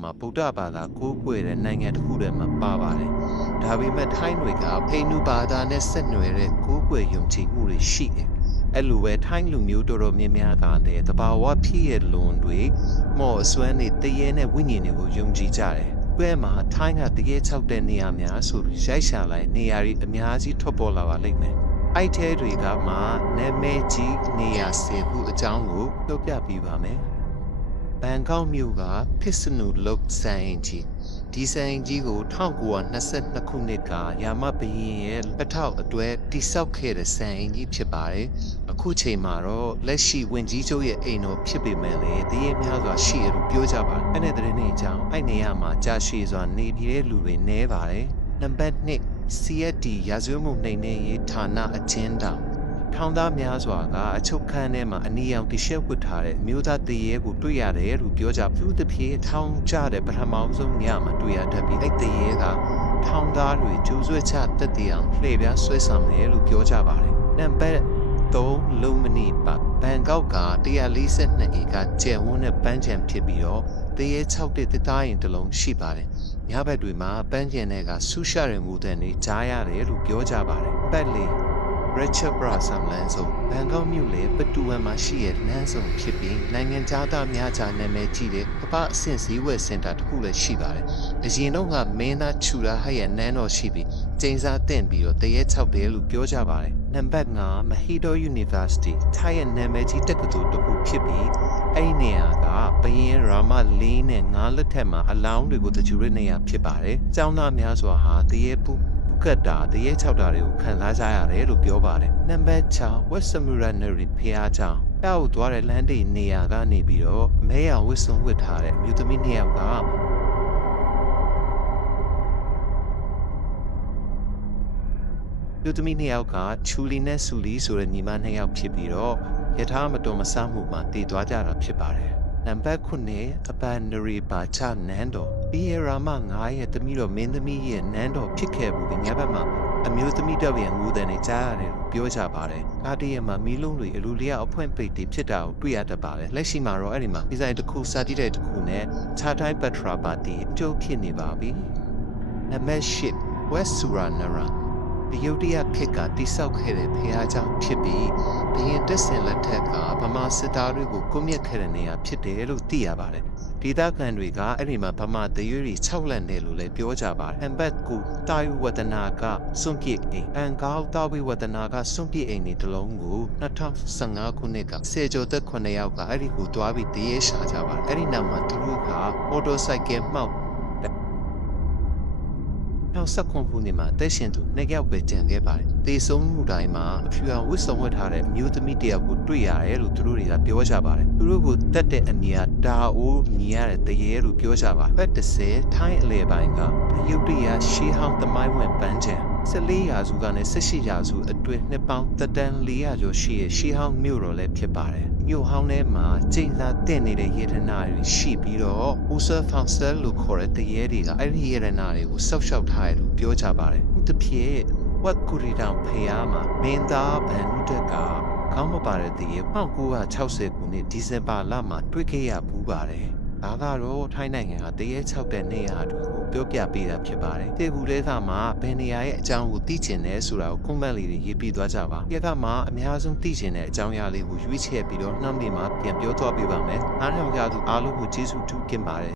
မှာဗုဒ္ဓဘာသာကိုးကွယ်တဲ့နိုင်ငံတစ်ခုတည်းမှာပါပါတယ်။ဒါပေမဲ့ထိုင်းတွေကဟိန္ဒူဘာသာနဲ့ဆက်နွယ်တဲ့ကိုးကွယ်ယုံကြည်မှုတွေရှိတယ်။အဲ့လိုပဲထိုင်းလူမျိုးတော်တော်များများကလည်းတဘာဝဖြစ်ရဲ့လွန်တွေမော်အစွမ်းတွေတရေနဲ့ဝိညာဉ်တွေကိုယုံကြည်ကြတယ်။ပွဲမှာထိုင်းကတရေ၆တဲ့နေရာများဆိုပြီးရိုက်ရှာလိုက်နေရာတွေအများကြီးထွက်ပေါ်လာပါလိမ့်မယ်။အဲ့ထဲတွေကမှနာမည်ကြီးနေရာ10ခုအကြောင်းကိုပြောပြပေးပါမယ်။ဘန်ကောက်မြို့ကဖစ်စနူလုတ်ဆိုင်ကြီးဒီဆိုင်ကြီးကို1922ခုနှစ်ကယာမဘရင်ရဲ့လက်ထောက်အတွဲတိစောက်ခဲ့တဲ့ဆိုင်ကြီးဖြစ်ပါတယ်။အခုချိန်မှာတော့လက်ရှိဝင်ကြီးချုပ်ရဲ့အိမ်တော်ဖြစ်ပေမဲ့လည်းတရေများစွာရှိရလို့ပြောကြပါတယ်။အဲ့တဲ့တဲ့နေ့အကြောင်းအဲ့နေရာမှာကြာရှည်စွာနေပြီးတဲ့လူတွေနဲပါတယ်။နံပါတ်1 CSD ရာဇဝတ်မှုနှိမ်နင်းရေးဌာနအကျဉ်းထောင်ထောင်သားများစွာကအချုပ်ခန်းထဲမှာအနီရောင်တရှက်ဝတ်ထားတဲ့မျိုးသားတရေကိုတွေ့ရတယ်လို့ပြောကြပြုသဖြင့်ထောင်ကျတဲ့ပထမဆုံးညမှာတွေ့ရတတ်ပြီးအဲ့တရေကထောင်သားတွေကျူးဆွဲချတက်တည်အောင်လှည့်ပြားဆွဲဆောင်တယ်လို့ပြောကြပါတယ်။နံပါတ်3လုံမနီပါဘန်ကောက်က142ဧကကျယ်ဝန်းတဲ့ပန်းခြံဖြစ်ပြီးတော့တရေ6တဲ့တားရင်တစ်လုံးရှိပါတယ်။ညဘက်တွေမှာပန်းခြံတွေကဆူရှာတဲ့မူတဲ့နေကြားရတယ်လို့ပြောကြပါတယ်။ပတ်လေRichard Brasam လမ်းဆုံးဘန်ကောက်မြို့လေပတူဝမ်မှာရှိတဲ့လမ်းဆုံးဖြစ်ပြီးနိုင်ငံသားများကြားနာမည်ကြီးတဲ့ကမ္ဘာအဆင့်ဈေးဝယ်စင်တာတစ်ခုလည်းရှိပါတယ်။အရင်တော့ကမင်းသားချူရာဟရဲ့နန်းတော်ရှိပြီးကျင်းစားတင့်ပြီးတော့တရေ၆တယ်လို့ပြောကြပါတယ်။နံပါတ်5 Mahidol University ထိုင်းရဲ့နာမည်ကြီးတက္ကသိုလ်တစ်ခုဖြစ်ပြီးအဲ့ဒီနေရာကဘရင်ရာမ4နဲ့5လက်ထက်မှာအလောင်းတွေကိုတကြူရနေရဖြစ်ပါတယ်။ကျောင်းသားများစွာဟာတရေပူကတ်တာတရေ၆တာတွေကိုခံစားကြရတယ်လို့ပြောပါတယ်။နံပါတ်6 West Samurai ဖျားချောင်းတောက်သွားတဲ့လမ်းတိနေရာကနေပြီးတော့မဲရောင်ဝတ်စုံဝတ်ထားတဲ့အမျိုးသမီး2ယောက်ကလူသမီး2ယောက်ကချူလီနဲ့ဆူလီဆိုတဲ့ညီမ2ယောက်ဖြစ်ပြီးတော့ယထာမတော်မဆမှုမှာတည်သွားကြတာဖြစ်ပါတယ်။နံပါတ်9အပန်နရီပါချနန်းတော်ဘီယေရာမ9ရဲ့သမီးတော်မင်းသမီးရဲ့နန်းတော်ဖြစ်ခဲ့ဘူးညဘက်မှာအမျိုးသမီးတော့ရဲ့ငိုတဲ့နေကြားရတယ်လို့ပြောကြပါတယ်။ကားတည်းမှာမီးလုံးတွေအလူလျောက်အဖွင့်ပိတ်တွေဖြစ်တာကိုတွေ့ရတတ်ပါတယ်။လက်ရှိမှာတော့အဲ့ဒီမှာဒီဇိုင်းတစ်ခုစာတည်တဲ့တစ်ခုနဲ့ခြားတိုင်းပထရာပါတီအကျုပ်ဖြစ်နေပါပြီ။နံပါတ်10 West Suranaraဒီယုတ်တရားဖြစ်ကတိဆောက်ခဲ့တဲ့ဖျားเจ้าဖြစ်ပြီးဘရင်တက်ဆင်လက်ထက်ကဗမာစစ်သားတွေကိုကွပ်မျက်ခဲ့တဲ့နေရာဖြစ်တယ်လို့သိရပါတယ်။ဒေသခံတွေကအဲ့ဒီမှာဗမာတရွေတွေ6လက်နဲ့လို့လည်းပြောကြပါတယ်။အန်ဘတ်ကူတာယုဝဒနာကစွန့်ပစ်အိမ်အန်ကောက်တာဝိဝဒနာကစွန့်ပစ်အိမ်တွေတစ်လုံးကို2015ခုနှစ်ကစေကျော်သက်9ယောက်ကအဲ့ဒီကိုတွားပြီးတရေရှာကြပါတယ်။အဲ့ဒီနောက်မှာသူတို့ကမော်တော်ဆိုင်ကယ်မှောက်19ခုနှစ်မှာတက်ရှင်သူ2ယောက်ပဲကျန်ခဲ့ပါတယ်။တေဆုံးမှုတိုင်းမှာအဖြူအောင်ဝစ်ဆောင်ဝတ်ထားတဲ့အမျိုးသမီးတယောက်ကိုတွေ့ရတယ်လို့သူတို့တွေကပြောကြပါတယ်။သူတို့ကိုတတ်တဲ့အနီးကဒါအိုးညီရတဲ့တရေလို့ပြောကြပါတယ်။ဘက်30ထိုင်းအလဲပိုင်းကရုတ်တရက်ရှေးဟောင်းသမိုင်းဝင်ပန်းချံ14ရာစုကနေ18ရာစုအတွင်းနှစ်ပေါင်းတန်400ကျော်ရှိရဲ့ရှေးဟောင်းမြို့တော်လည်းဖြစ်ပါတယ်။မြို့ဟောင်းထဲမှာကျိန်သာတင့်နေတဲ့ရေထနာတွေရှိပြီးတော့ဦးဆာဖောင်ဆယ်လို့ခေါ်တဲ့တရေတွေကအဲ့ဒီရေထနာတွေကိုစောက်ရှောက်ထားတယ်လို့ပြောကြပါတယ်။ဥတဖြစ်ဝတ်ကူရီတောင်ဖျားမှာမင်းသားဗန်နုတက်ကခေါင်းမပါတဲ့တရေ1960ခုနှစ်ဒီဇင်ဘာလမှာတွေ့ခဲ့ရဘူးပါတယ်။ဒါကတော့ထိုင်းနိုင်ငံကတရေ6တဲ့နေရာတွေကိုပြောပြပေးတာဖြစ်ပါတယ်။ဒီကူလေးကမှဘယ်နေရာရဲ့အကြောင်းကိုသိချင်လဲဆိုတာကိုကွန်မန့်လေးတွေရေးပြသွားကြပါ။ဒီကမှအများဆုံးသိချင်တဲ့အကြောင်းအရာလေးကိုရွေးချယ်ပြီးတော့နှမ်းနေမှာပြန်ပြောသွားပေးပါမယ်။အားလုံးကြသူအားလုံးကိုကျေးဇူးထူးတင်ပါတယ်